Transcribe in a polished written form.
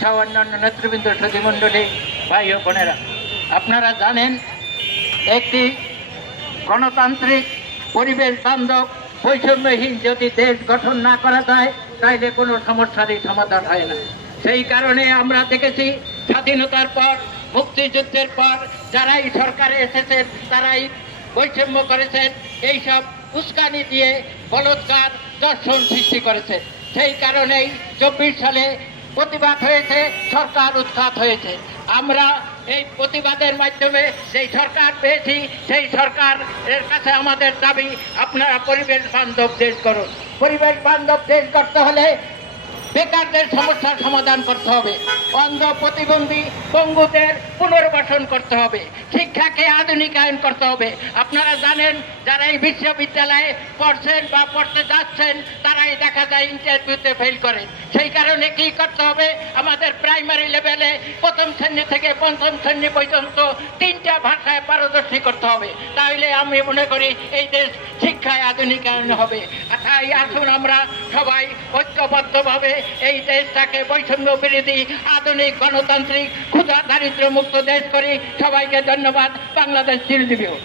সহ অন্যান্য নেতৃবৃন্দ সচিমণ্ডলী ভাই ও বোনেরা, আপনারা জানেন একটি গণতান্ত্রিক পরিবেশ বান্ধব বৈষম্যহীন যদি দেশ গঠন না করা যায় তাইলে কোনো সমস্যারই সমাধান হয় না। সেই কারণে আমরা দেখেছি স্বাধীনতার পর, মুক্তিযুদ্ধের পর যারাই সরকারে এসেছেন তারাই বৈষম্য করেছেন, এইসব উস্কানি দিয়ে বলৎকার দর্শন সৃষ্টি করেছে। সেই কারণেই 24 সালে প্রতিবাদ হয়েছে, সরকার উৎখাত হয়েছে। আমরা এই প্রতিবাদের মাধ্যমে যেই সরকার পেয়েছি সেই সরকারের কাছে আমাদের দাবি, আপনারা পরিবেশ বান্ধব দেশ করুন। পরিবেশ বান্ধব দেশ করতে হলে বেকারদের সমস্যার সমাধান করতে হবে, অন্ধ প্রতিবন্ধী পঙ্গুদের পুনর্বাসন করতে হবে, শিক্ষাকে আধুনিকায়ন করতে হবে। আপনারা জানেন যারা এই বিশ্ববিদ্যালয়ে পড়ছেন বা পড়তে যাচ্ছেন তারাই দেখা যায় ইন্টারভিউতে ফেল করেন। সেই কারণে কি করতে হবে, আমাদের প্রাইমারি লেভেলে প্রথম শ্রেণী থেকে পঞ্চম শ্রেণী পর্যন্ত 3টা ভাষায় পারদর্শী করতে হবে। তাহলে আমি মনে করি এই দেশ শিক্ষায় আধুনিকায়ন হবে। তাই আসুন আমরা সবাই ঐক্যবদ্ধভাবে এই দেশটাকে বৈষম্য বিরোধী আধুনিক গণতান্ত্রিক ক্ষুধা দারিদ্র্য মুক্ত দেশ করি। সবাইকে ধন্যবাদ। বাংলাদেশ চিরজীবী হোক।